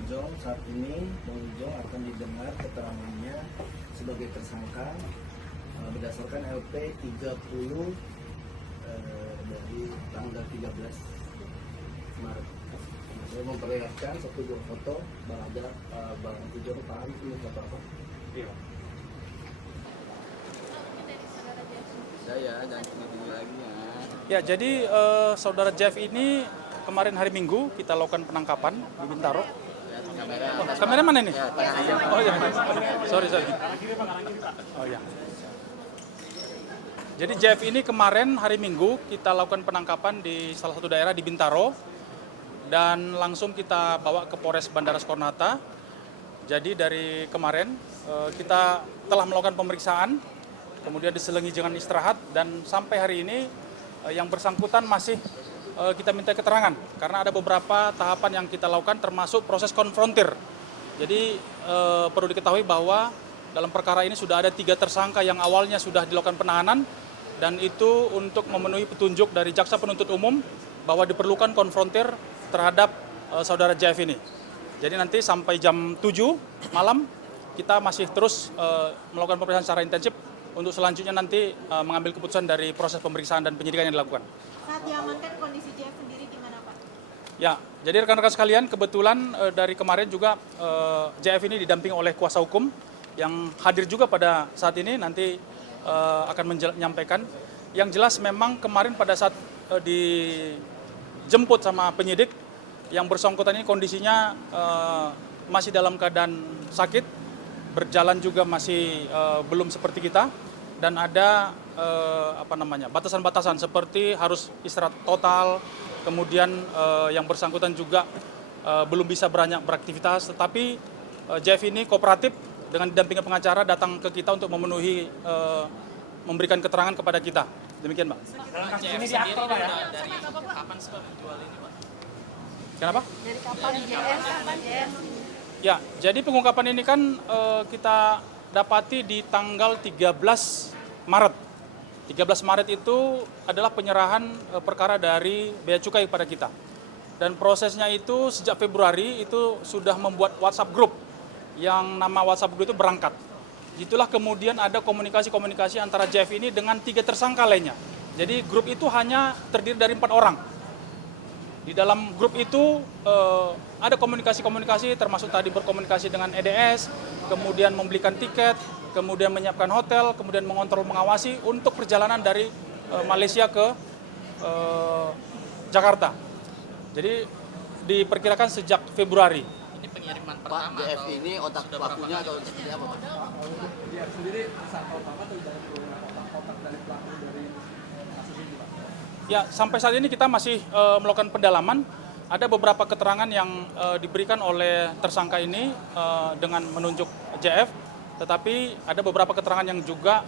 Ijong saat ini Bang Ijong akan didengar keterangannya sebagai tersangka berdasarkan LP 30 dari tanggal 13 Maret. Saya memperlihatkan satu buah foto Bang Ijong paham ini foto apa? Iya. Saya jangan tinggi lagi ya. Ya, jadi saudara Jeff ini kemarin hari Minggu kita lakukan penangkapan di Bintaro. Kamera mana ini? Oh ya, sorry. Oh ya. Jadi Jeff ini kemarin hari Minggu kita lakukan penangkapan di salah satu daerah di Bintaro dan langsung kita bawa ke Polres Bandara Soekarno-Hatta. Jadi dari kemarin kita telah melakukan pemeriksaan, kemudian diselingi dengan istirahat dan sampai hari ini yang bersangkutan masih kita minta keterangan karena ada beberapa tahapan yang kita lakukan termasuk proses konfrontir. Jadi perlu diketahui bahwa dalam perkara ini sudah ada 3 tersangka yang awalnya sudah dilakukan penahanan dan itu untuk memenuhi petunjuk dari jaksa penuntut umum bahwa diperlukan konfrontir terhadap saudara Jeff ini. Jadi nanti sampai jam 7 malam kita masih terus melakukan pemeriksaan secara intensif untuk selanjutnya nanti mengambil keputusan dari proses pemeriksaan dan penyidikan yang dilakukan. Saat diamankan kondisi JF sendiri gimana Pak? Ya, jadi rekan-rekan sekalian kebetulan dari kemarin juga JF ini didampingi oleh kuasa hukum yang hadir juga pada saat ini nanti akan menyampaikan. Yang jelas memang kemarin pada saat dijemput sama penyidik yang bersangkutan ini kondisinya masih dalam keadaan sakit, berjalan juga masih belum seperti kita dan ada batasan-batasan seperti harus istirahat total, kemudian yang bersangkutan juga belum bisa banyak beraktivitas, tetapi Jeff ini kooperatif dengan didampingi pengacara datang ke kita untuk memenuhi memberikan keterangan kepada kita. Demikian, Pak. Jeff sendiri dari kapan sebab jual ini, Pak? Kenapa? Dari kapan JF? Kapan JF? Ya, jadi pengungkapan ini kan kita dapati di tanggal 13 Maret. 13 Maret itu adalah penyerahan perkara dari Bea Cukai kepada kita. Dan prosesnya itu sejak Februari itu sudah membuat WhatsApp group yang nama WhatsApp group itu berangkat. Itulah kemudian ada komunikasi-komunikasi antara Jeff ini dengan 3 tersangka lainnya. Jadi grup itu hanya terdiri dari 4 orang. Di dalam grup itu ada komunikasi-komunikasi termasuk tadi berkomunikasi dengan EDS, kemudian membelikan tiket, kemudian menyiapkan hotel, kemudian mengontrol mengawasi untuk perjalanan dari Malaysia ke Jakarta. Jadi diperkirakan sejak Februari. Ini pengiriman Pak, pertama DF atau ini otak sudah pelakunya berapa atau kali? seperti apa, Pak? Dia sendiri tersangka utama atau dari otak dari pelaku dari kasus ini, Pak? Ya, sampai saat ini kita masih melakukan pendalaman. Ada beberapa keterangan yang diberikan oleh tersangka ini dengan menunjuk JF, tetapi ada beberapa keterangan yang juga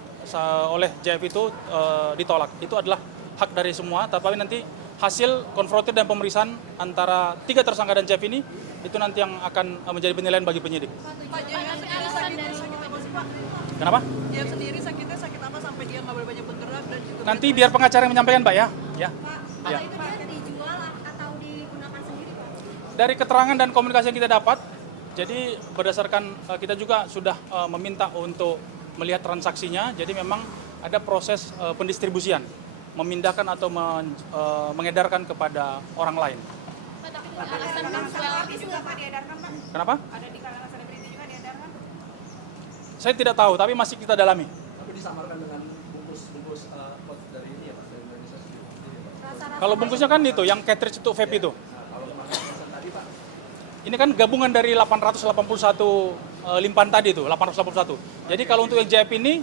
oleh JF itu ditolak. Itu adalah hak dari semua, tapi nanti hasil konfrontir dan pemeriksaan antara 3 tersangka dan JF ini itu nanti yang akan menjadi penilaian bagi penyidik. Pak JF sendiri sakit apa sih Pak? Kenapa? JF sendiri sakitnya sakit apa sampai dia nggak boleh banyak bergerak dan juga Nanti biar pengacara yang menyampaikan, Pak ya. Ya. Pak, Ya. itu dia dijual atau digunakan sendiri Pak? Dari keterangan dan komunikasi yang kita dapat, jadi berdasarkan kita juga sudah meminta untuk melihat transaksinya, jadi memang ada proses pendistribusian, memindahkan atau mengedarkan kepada orang lain. Kenapa? Ada di kalangan selebriti juga diedarkan? Saya tidak tahu, tapi masih kita dalami. Tapi disamarkan dengan bungkus pot dari ini ya, Pak, dari Indonesia sendiri, Pak. Kalau bungkusnya kan itu, yang cartridge untuk vape itu. Nah, kalau kemarin tadi, Pak, Ini kan gabungan dari 881 limpahan tadi itu, 881. Jadi kalau untuk yang JF ini,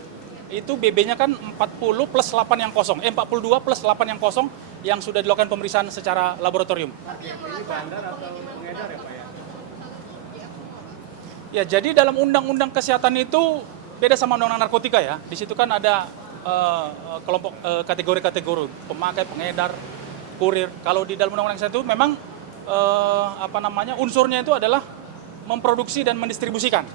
itu BB-nya kan 40 plus 8 yang kosong, 42 plus 8 yang kosong yang sudah dilakukan pemeriksaan secara laboratorium. Ya, jadi dalam undang-undang kesehatan itu beda sama undang-undang narkotika ya. Di situ kan ada kelompok kategori-kategori, pemakai, pengedar, kurir. Kalau di dalam undang-undang kesehatan itu memang unsurnya itu adalah memproduksi dan mendistribusikan.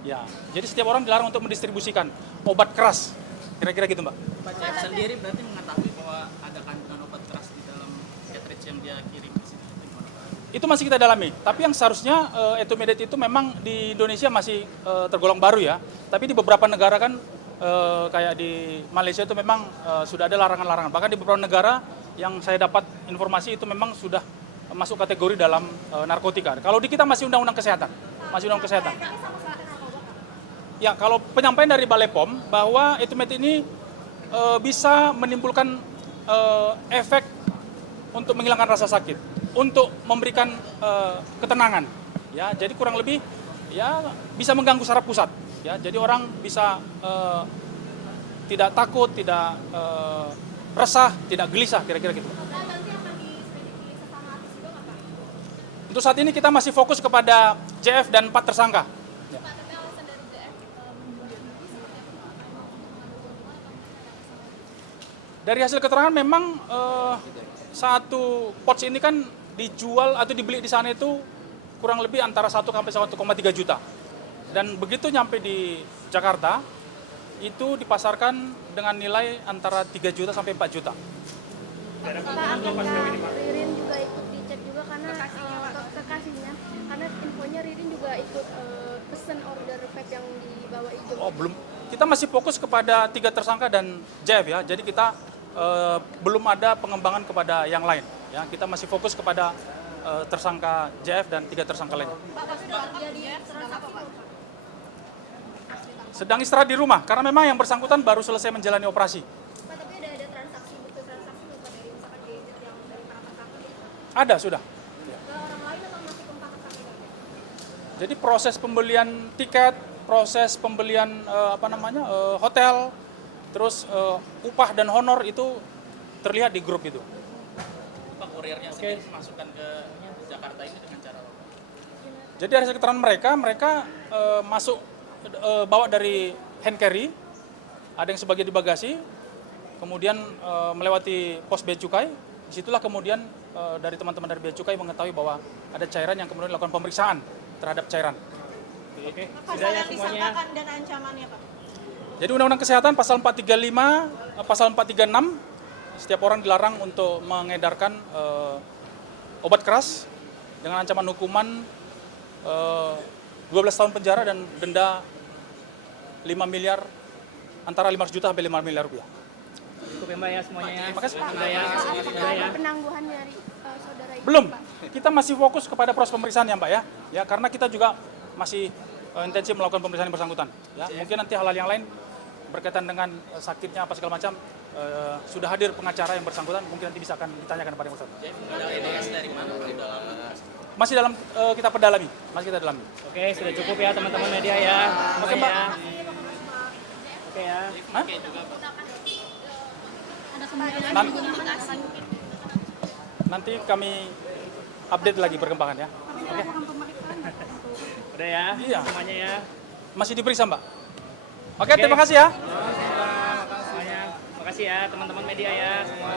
Ya, jadi setiap orang dilarang untuk mendistribusikan obat keras. Kira-kira gitu, Mbak. Pak Jeff sendiri berarti mengetahui bahwa ada kandungan obat keras di dalam cartridge yang dia kirim ke sini. Itu masih kita dalami. Tapi yang seharusnya etomedet itu memang di Indonesia masih tergolong baru ya. Tapi di beberapa negara kan kayak di Malaysia itu memang sudah ada larangan-larangan. Bahkan di beberapa negara yang saya dapat informasi itu memang sudah masuk kategori dalam narkotika. Kalau di kita masih undang-undang kesehatan. Masih undang kesehatan. Ya, kalau penyampaian dari Balai POM bahwa etomedet ini bisa menimbulkan efek untuk menghilangkan rasa sakit, untuk memberikan ketenangan. Ya, jadi kurang lebih ya bisa mengganggu saraf pusat. Ya, jadi orang bisa tidak takut, tidak resah, tidak gelisah, kira-kira gitu. Untuk saat ini kita masih fokus kepada JF dan 4 tersangka. Ya. Dari hasil keterangan memang satu pouch ini kan dijual atau dibeli di sana itu kurang lebih antara 1 sampai 1,3 juta. Dan begitu nyampe di Jakarta, itu dipasarkan dengan nilai antara 3 juta sampai 4 juta. Ririn juga ikut dicek juga karena kekasihnya, karena infonya Ririn juga ikut pesen order vape yang dibawa Ijo. Oh, belum. Kita masih fokus kepada 3 tersangka dan JF ya. Jadi kita belum ada pengembangan kepada yang lain. Ya, kita masih fokus kepada tersangka JF dan 3 tersangka lain. Sedang istirahat di rumah karena memang yang bersangkutan baru selesai menjalani operasi. Pak, tapi ada transaksi, betul transaksi nggak Pak, dari misalkan gadget yang dari para tersangka gitu? Ada sudah. Ke orang lain atau masih ke 4 tersangka? Jadi proses pembelian tiket, proses pembelian hotel, terus upah dan honor itu terlihat di grup itu. Pak, kurirnya sendiri masukkan ke Jakarta ini dengan cara apa? Jadi dari keterangan mereka masuk bawa dari hand carry, ada yang sebagian di bagasi, kemudian melewati pos bea cukai. Disitulah kemudian dari teman-teman dari bea cukai mengetahui bahwa ada cairan yang kemudian dilakukan pemeriksaan terhadap cairan. Oke. Pasal yang disangkakan dan ancamannya, Pak. Jadi Undang-Undang Kesehatan pasal 435, pasal 436, setiap orang dilarang untuk mengedarkan obat keras dengan ancaman hukuman 12 tahun penjara dan denda 5 miliar, antara 500 juta sampai 5 miliar rupiah. Cukup ya Mbak ya semuanya ya. Terima kasih. Udah ya. Apakah ada penangguhan dari saudara Ijo? Belum, Pak? kita masih fokus kepada proses pemeriksaan ya Mbak ya. Ya, karena kita juga masih intensif melakukan pemeriksaan yang bersangkutan. Ya, mungkin nanti hal-hal yang lain berkaitan dengan sakitnya apa segala macam, sudah hadir pengacara yang bersangkutan, mungkin nanti bisa akan ditanyakan kepada yang bersangkutan. Ada edes dari mana? Dari dalam. Masih dalam kita pedalami, masih kita dalami. Oke, sudah cukup ya teman-teman media ya. Oke, Mbak. Oke ya. Hah? Nanti kami update lagi perkembangan ya. Oke. Udah ya. Iya. Semuanya ya. Masih diperiksa Mbak. Oke, terima kasih ya. Semuanya. Makasih ya teman-teman media ya semua.